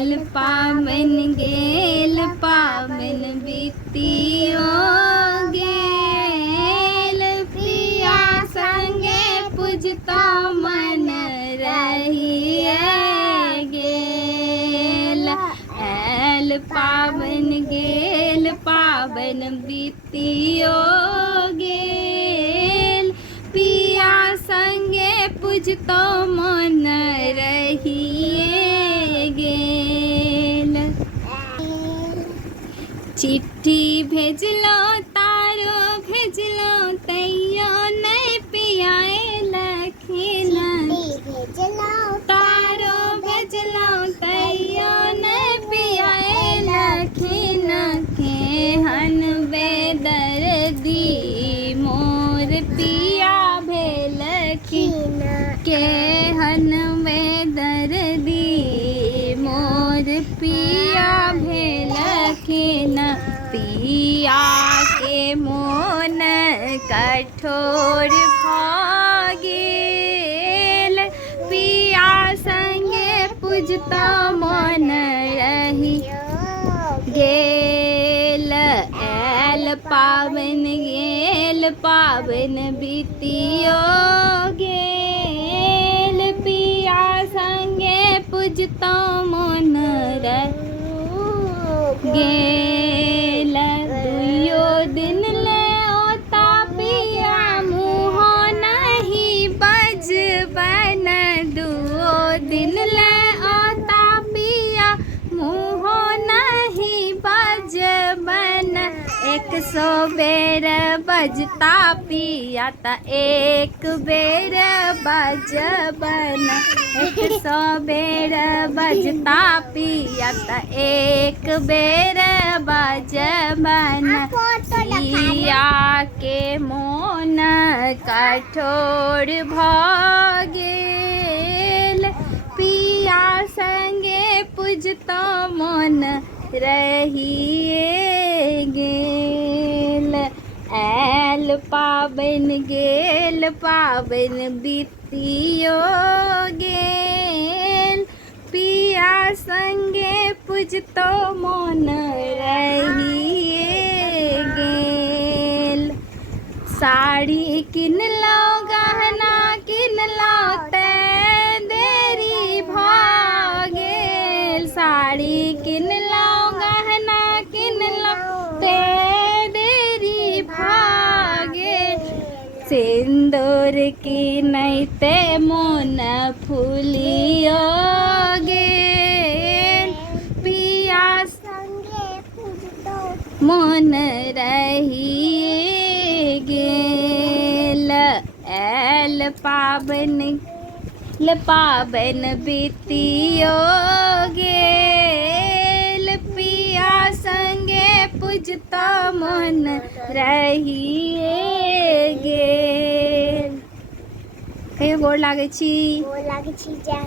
Oil पावन गेल पावन बीतियो गेल, पिया संगे पूजता मन रहिए गेल। आयल पावन गेल पावन बीतियो गेल, पिया संगे पूजता मन रहिए गेल। चिट्ठी भेजलो तारो भेजलो तैयो नहीं पियाए लखिन, तारो भेजलो तैयो नहीं पियाए लखिन। केहन बेदर्दी मोर पिया भेलखिन, केहन बेदर्दी मोर पिया भेलखिन। पिया के मोन कठोर भ गेल, पिया संगे पूजता मन रहि गेल। आयल पावन गेल पावन बीतियो गेल, पिया संगे पूजता मन रहि गेल। दुइयो दिन ले ओता पिया मुँह नहीं बजबन, दुओ दिन ले ओता पिया मुँह नहीं बजबन। 100 बेर बजता पिया त 1 बेर बजबन, 100 बेर बजता पिया त 1 बेर बजबन। पिया के मोन कठोर भ गेल, पिया संगे पूजता मन रहिए गेल। आयल पावन गेल पावन बीतियो गेल, पिया संगे पूजतो मन रहिए गेल। साड़ी किनलो गहना किनलो ते देरी भ गेल, साड़ी किनलो गहना किनलो ते देरी भ गेल। सिंदूर किनैते मोन फुलियो गेल, पिया संगे पूजतो मन रहिए गेल। आयल पावन पावन बीतियो गेल, पिया संगे पूजता मन रहिए गेल। कहियो गोर लागै छी। गोर लागै छी। जय